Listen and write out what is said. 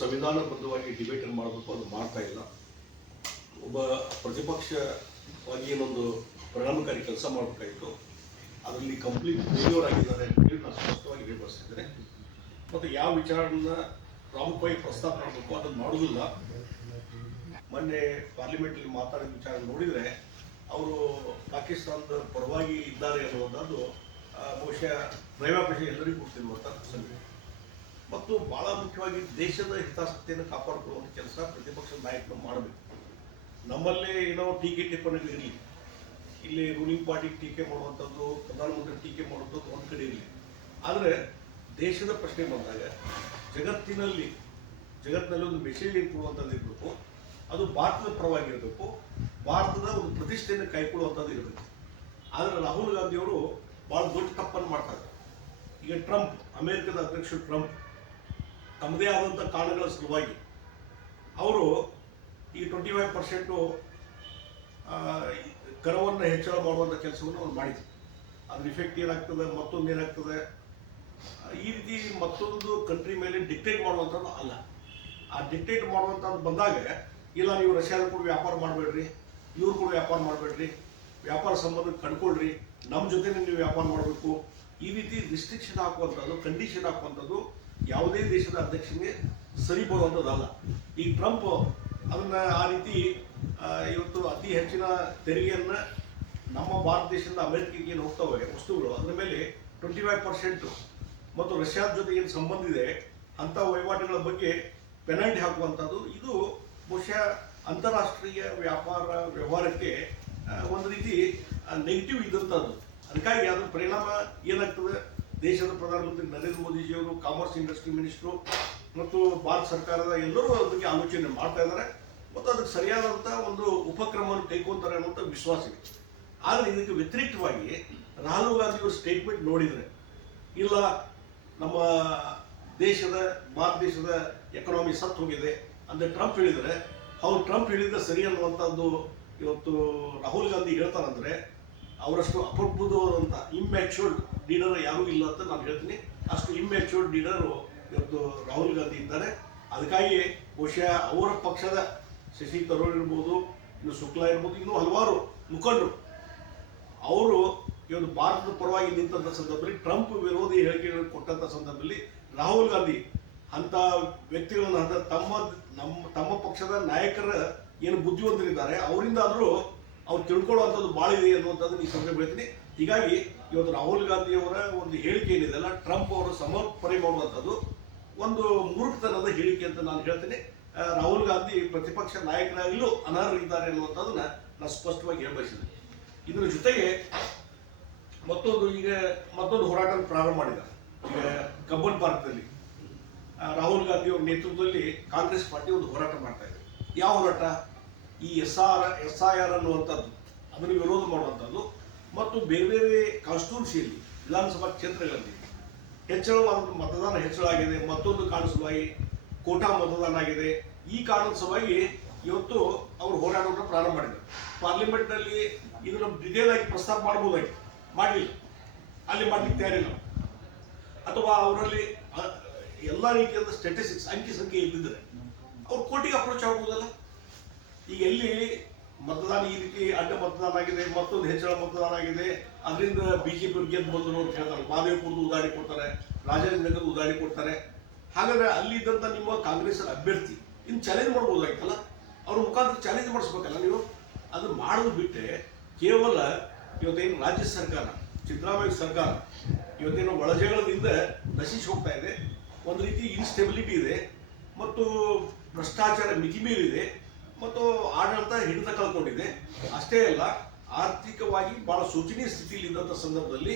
ಸಂವಿಧಾನಬದ್ಧವಾಗಿ debate ಮಾಡಬೇಕು ಅದು ಮಾಡ್ತಾ ಇಲ್ಲ. ಒಬ್ಬ ಪ್ರತಿಪಕ್ಷವಾಗಿ ಏನೊಂದು ಪರಿಣಾಮಕಾರಿ ಕೆಲಸ ಮಾಡಬೇಕಾಯಿತು ಅದರಲ್ಲಿ ಕಂಪ್ಲೀಟ್ ಫೇಲ್ಯೂರ್ ಆಗಿದ್ದಾರೆ ಅಂತೇಳಿ ನಾನು ಸ್ಪಷ್ಟವಾಗಿ ಹೇಳಬಯಸ್ತಿದ್ದೇನೆ. ಮತ್ತು ಯಾವ ವಿಚಾರನ್ನ ಪ್ರಮುಖವಾಗಿ ಪ್ರಸ್ತಾಪ ಮಾಡಬೇಕು, ಅದನ್ನು ಮಾಡುವುದಿಲ್ಲ. ಮೊನ್ನೆ ಪಾರ್ಲಿಮೆಂಟಲ್ಲಿ ಮಾತಾಡಿದ ವಿಚಾರ ನೋಡಿದರೆ, ಅವರು ಪಾಕಿಸ್ತಾನದ ಪರವಾಗಿ ಇದ್ದಾರೆ ಅನ್ನುವಂಥದ್ದು ಬಹುಶಃ ದೈವಾಪೇಕ್ಷ ಎಲ್ಲರಿಗೂ ಗೊತ್ತಿರುವಂಥ ಸಂಗತಿ ಮತ್ತು ಬಹಳ ಮುಖ್ಯವಾಗಿ ದೇಶದ ಹಿತಾಸಕ್ತಿಯನ್ನು ಕಾಪಾಡಿಕೊಳ್ಳುವಂಥ ಕೆಲಸ ಪ್ರತಿಪಕ್ಷದ ನಾಯಕರು ಮಾಡಬೇಕು. ನಮ್ಮಲ್ಲೇ ಏನೋ ಟೀಕೆ ಟಿಪ್ಪಣಿಗಳಿರಲಿ ಇಲ್ಲಿ ರೂಲಿಂಗ್ ಪಾರ್ಟಿಗೆ ಟೀಕೆ ಮಾಡುವಂಥದ್ದು, ಪ್ರಧಾನಮಂತ್ರಿ ಟೀಕೆ ಮಾಡುವಂಥದ್ದು ಒಂದು ಕಡೆ ಇರಲಿ. ಆದರೆ ದೇಶದ ಪ್ರಶ್ನೆ ಬಂದಾಗ ಜಗತ್ತಿನಲ್ಲಿ ಜಗತ್ತಿನಲ್ಲಿ ಒಂದು ಮೆಸೇಜ್ ಇಟ್ಕೊಳ್ಳುವಂಥದ್ದು ಇರಬೇಕು. ಅದು ಭಾರತದ ಪರವಾಗಿರಬೇಕು. ಭಾರತದ ಒಂದು ಪ್ರತಿಷ್ಠೆಯನ್ನು ಕೈಕೊಳ್ಳುವಂಥದ್ದು ಇರಬೇಕು. ಆದರೆ ರಾಹುಲ್ ಗಾಂಧಿಯವರು ಭಾಳ ದೊಡ್ಡ ತಪ್ಪನ್ನು ಮಾಡ್ತಾರೆ. ಈಗ ಟ್ರಂಪ್, ಅಮೆರಿಕದ ಅಧ್ಯಕ್ಷ ಟ್ರಂಪ್ ತಮ್ಮದೇ ಆದಂಥ ಕಾರಣಗಳ ಸಲುವಾಗಿ ಅವರು ಈ ಟ್ವೆಂಟಿ ಫೈವ್ ಪರ್ಸೆಂಟು ಕರವನ್ನು ಹೆಚ್ಚಳ ಮಾಡುವಂಥ ಕೆಲಸವನ್ನು ಅವ್ರು ಮಾಡಿದ್ರು. ಅದ್ರ ಇಫೆಕ್ಟ್ ಏನಾಗ್ತದೆ, ಮತ್ತೊಂದು ಏನಾಗ್ತದೆ? ಈ ರೀತಿ ಮತ್ತೊಂದು ಕಂಟ್ರಿ ಮೇಲೆ ಡಿಕ್ಟೇಟ್ ಮಾಡುವಂಥದ್ದು ಅಲ್ಲ. ಆ ಡಿಕ್ಟೇಟ್ ಮಾಡುವಂಥದ್ದು ಬಂದಾಗ ಇಲ್ಲ, ನೀವು ರಷ್ಯಾದ ಕೂಡ ವ್ಯಾಪಾರ ಮಾಡಬೇಡ್ರಿ. ಇವ್ರು ಕೂಡ ವ್ಯಾಪಾರ ಮಾಡಬೇಡ್ರಿ. ವ್ಯಾಪಾರ ಸಂಬಂಧ ಕಂಡ್ಕೊಳ್ರಿ. ನಮ್ಮ ಜೊತೆ ನೀವು ವ್ಯಾಪಾರ ಮಾಡಬೇಕು. ಈ ರೀತಿ ರಿಸ್ಟ್ರಿಕ್ಷನ್ ಹಾಕುವಂಥದ್ದು ಕಂಡೀಷನ್ ಹಾಕುವಂಥದ್ದು ಯಾವುದೇ ದೇಶದ ಅಧ್ಯಕ್ಷನಿಗೆ ಸರಿ ಬರುವಂಥದ್ದಲ್ಲ ಈ ಟ್ರಂಪ್ ಅದನ್ನು ಆ ರೀತಿ ಇವತ್ತು ಅತಿ ಹೆಚ್ಚಿನ ತೆರಿಗೆಯನ್ನ ನಮ್ಮ ಭಾರತ ದೇಶದಿಂದ ಅಮೆರಿಕೆಗೆ ಏನು ಹೋಗ್ತವೆ? ವಸ್ತುಗಳು. ಅದರ ಮೇಲೆ ಟ್ವೆಂಟಿ ಫೈವ್ ಪರ್ಸೆಂಟು ಮತ್ತು ರಷ್ಯಾದ ಜೊತೆ ಏನು ಸಂಬಂಧ ಇದೆ, ಅಂಥ ವಹಿವಾಟುಗಳ ಬಗ್ಗೆ ಪೆನಾಲ್ಟಿ ಹಾಕುವಂಥದ್ದು. ಇದು ಬಹುಶಃ ಅಂತಾರಾಷ್ಟ್ರೀಯ ವ್ಯಾಪಾರ ವ್ಯವಹಾರಕ್ಕೆ ಒಂದು ರೀತಿ ನೆಗೆಟಿವ್ ಇದ್ದಂಥದ್ದು. ಅದಕ್ಕಾಗಿ ಅದರ ಪರಿಣಾಮ ಏನಾಗ್ತದೆ? ದೇಶದ ಪ್ರಧಾನಮಂತ್ರಿ ನರೇಂದ್ರ ಮೋದಿಜಿಯವರು ಕಾಮರ್ಸ್ ಇಂಡಸ್ಟ್ರಿ ಮಿನಿಸ್ಟ್ರು ಮತ್ತು ಭಾರತ ಸರ್ಕಾರದ ಎಲ್ಲರೂ ಅದ್ರ ಬಗ್ಗೆ ಆಲೋಚನೆ ಮಾಡ್ತಾ ಇದ್ದಾರೆ. ಮತ್ತು ಅದಕ್ಕೆ ಸರಿಯಾದಂಥ ಒಂದು ಉಪಕ್ರಮವನ್ನು ಕೈಗೊಂತಾರೆ ಅನ್ನುವಂಥ ವಿಶ್ವಾಸ ಇದೆ. ಆದರೆ ಇದಕ್ಕೆ ವ್ಯತಿರಿಕ್ತವಾಗಿ ರಾಹುಲ್ ಗಾಂಧಿ ಅವರು ಸ್ಟೇಟ್ಮೆಂಟ್ ನೋಡಿದರೆ, ಇಲ್ಲ, ನಮ್ಮ ದೇಶದ, ಭಾರತ ದೇಶದ ಎಕನಾಮಿ ಸತ್ತು ಹೋಗಿದೆ. ಅಂತ ಟ್ರಂಪ್ ಹೇಳಿದರೆ ಅವ್ರು ಟ್ರಂಪ್ ಹೇಳಿದ್ರೆ ಸರಿ ಅನ್ನುವಂಥದ್ದು ಇವತ್ತು ರಾಹುಲ್ ಗಾಂಧಿ ಹೇಳ್ತಾರಂದ್ರೆ, ಅವರಷ್ಟು ಅಪರಿಪೂರ್ಣವಾದಂಥ ಇಮ್ಯಾಚೂರ್ಡ್ ಲೀಡರ್ ಯಾರೂ ಇಲ್ಲ ಅಂತ ನಾನು ಹೇಳ್ತೀನಿ. ಅಷ್ಟು ಇಮ್ಯಾಚೂರ್ಡ್ ಲೀಡರು ಇವತ್ತು ರಾಹುಲ್ ಗಾಂಧಿ ಇದ್ದಾರೆ. ಅದಕ್ಕಾಗಿ ಬಹುಶಃ ಅವರ ಪಕ್ಷದ ಶಶಿ ತರೂರ್ ಇರ್ಬೋದು, ಇನ್ನು ಶುಕ್ಲಾ ಇರ್ಬೋದು, ಇನ್ನೂ ಹಲವಾರು ಮುಖಂಡರು, ಅವರು ಇವತ್ತು ಭಾರತದ ಪರವಾಗಿ ನಿಂತಹ ಸಂದರ್ಭದಲ್ಲಿ, ಟ್ರಂಪ್ ವಿರೋಧಿ ಹೇಳಿಕೆಗಳನ್ನು ಕೊಟ್ಟಂತ ಸಂದರ್ಭದಲ್ಲಿ ರಾಹುಲ್ ಗಾಂಧಿ ಅಂತ ವ್ಯಕ್ತಿಗಳನ್ನ ತಮ್ಮ, ನಮ್ಮ, ತಮ್ಮ ಪಕ್ಷದ ನಾಯಕರ ಏನು ಬುದ್ಧಿವಂತರಿದ್ದಾರೆ ಅವರಿಂದ ಆದರೂ ಅವ್ರು ತಿಳ್ಕೊಳ್ಳುವಂಥದ್ದು ಭಾಳ ಇದೆ ಅನ್ನುವಂಥದ್ದು ಈ ಸಂದರ್ಭ ಹೇಳ್ತೀನಿ ಹೀಗಾಗಿ ಇವತ್ತು ರಾಹುಲ್ ಗಾಂಧಿಯವರ ಒಂದು ಹೇಳಿಕೆ ಏನಿದೆಲ್ಲ ಟ್ರಂಪ್ ಅವರು ಸಮರ್ಪಣೆ ಮಾಡುವಂಥದ್ದು ಒಂದು ಮೂರ್ಖತನದ ಹೇಳಿಕೆ ಅಂತ ನಾನು ಹೇಳ್ತೀನಿ. ರಾಹುಲ್ ಗಾಂಧಿ ಪ್ರತಿಪಕ್ಷ ನಾಯಕರಾಗಲೂ ಅನರ್ಹರಿದ್ದಾರೆ ಅನ್ನುವಂಥದ್ದನ್ನ ನಾನು ಸ್ಪಷ್ಟವಾಗಿ ಹೇಳಬಯಸಿದೆ. ಇದರ ಜೊತೆಗೆ ಮತ್ತೊಂದು ಈಗ ಮತ್ತೊಂದು ಹೋರಾಟ ಪ್ರಾರಂಭ ಮಾಡಿದ್ದಾರೆ. ಈಗ ಕಬ್ಬನ್ ಪಾರ್ಕ್ನಲ್ಲಿ ರಾಹುಲ್ ಗಾಂಧಿ ಅವರ ನೇತೃತ್ವದಲ್ಲಿ ಕಾಂಗ್ರೆಸ್ ಪಾರ್ಟಿ ಒಂದು ಹೋರಾಟ ಮಾಡ್ತಾ ಇದೆ. ಯಾವ ಹೋರಾಟ? ಈ S R S I R ಅನ್ನುವಂಥದ್ದು, ಅದನ್ನು ವಿರೋಧ ಮಾಡುವಂಥದ್ದು ಮತ್ತು ಬೇರೆ ಬೇರೆ ಕಾನ್ಸ್ಟಿಟ್ಯೂನ್ಸಿಯಲ್ಲಿ ವಿಧಾನಸಭಾ ಕ್ಷೇತ್ರಗಳಲ್ಲಿ ಹೆಚ್ಚಳವಾದ ಮತದಾನ ಹೆಚ್ಚಳ ಆಗಿದೆ, ಮತ್ತೊಂದು ಕಾರಣ ಕೋಟಾ ಮತದಾನ ಆಗಿದೆ. ಈ ಕಾರಣದ ಸಲುವಾಗಿ ಇವತ್ತು ಅವರು ಹೋರಾಟವನ್ನು ಪ್ರಾರಂಭ ಮಾಡಿದರು ಪಾರ್ಲಿಮೆಂಟ್ನಲ್ಲಿ ಇದನ್ನು ಡಿಟೇಲ್ ಆಗಿ ಪ್ರಸ್ತಾಪ ಮಾಡಬಹುದಾಗಿತ್ತು ಮಾಡಲಿಲ್ಲ. ಅಲ್ಲಿ ಮಾಡಲಿಕ್ಕೆ ತಯಾರಿಲ್ಲ. ಅಥವಾ ಅವರಲ್ಲಿ ಎಲ್ಲ ರೀತಿಯಾದ ಸ್ಟ್ಯಾಟಿಸ್ಟಿಕ್ಸ್ ಅಂಕಿ ಸಂಖ್ಯೆ ಇದ್ದಿದ್ರೆ ಅವ್ರು ಕೋರ್ಟಿಗೆ ಅಪ್ರೋಚ್ ಆಗ್ಬೋದಲ್ಲ? ಈಗ ಎಲ್ಲಿ ಮತದಾನ ಈ ರೀತಿ ಅಡ್ಡ ಮತದಾನ ಆಗಿದೆ, ಮತ್ತೊಂದು ಹೆಚ್ಚಳ ಮತದಾನ ಆಗಿದೆ, ಅದರಿಂದ ಬಿಜೆಪಿ ಗೆದ್ದು ಬಂದರು ಅಂತ ಹೇಳ್ತಾರೆ. ಮಾದೇವಪುರದ ಉದಾಹರಣೆ ಕೊಡ್ತಾರೆ ರಾಜಾಜಿನಗರದ ಉದಾಹರಣೆ ಕೊಡ್ತಾರೆ. ಹಾಗಾದ್ರೆ ಅಲ್ಲಿ ಇದ್ದಂಥ ನಿಮ್ಮ ಕಾಂಗ್ರೆಸ್ ಅಭ್ಯರ್ಥಿ ಇನ್ನು ಚಾಲೆಂಜ್ ಮಾಡ್ಬೋದಾಗಿತ್ತಲ್ಲ? ಅವ್ರ ಮುಖಾಂತರ ಚಾಲೆಂಜ್ ಮಾಡಿಸ್ಬೇಕಲ್ಲ ನೀವು? ಅದು ಮಾಡೋದು ಬಿಟ್ಟರೆ ಕೇವಲ ಇವತ್ತೇನು ರಾಜ್ಯ ಸರ್ಕಾರ, ಸಿದ್ದರಾಮಯ್ಯ ಸರ್ಕಾರ ಇವತ್ತೇನು ಒಳಜಗಳದಿಂದ ನಶಿಸಿ ಹೋಗ್ತಾ ಇದೆ? ಒಂದು ರೀತಿ ಇನ್ಸ್ಟೆಬಿಲಿಟಿ ಇದೆ, ಮತ್ತು ಭ್ರಷ್ಟಾಚಾರ ಮಿತಿಮೀರಿದೆ ಮತ್ತು ಆಡಳಿತ ಹಿಡಿತ ಕಳ್ಕೊಂಡಿದೆ. ಅಷ್ಟೇ ಅಲ್ಲ, ಆರ್ಥಿಕವಾಗಿ ಬಹಳ ಶೋಚನೀಯ ಸ್ಥಿತಿಯಲ್ಲಿ ಇದ್ದಂಥ ಸಂದರ್ಭದಲ್ಲಿ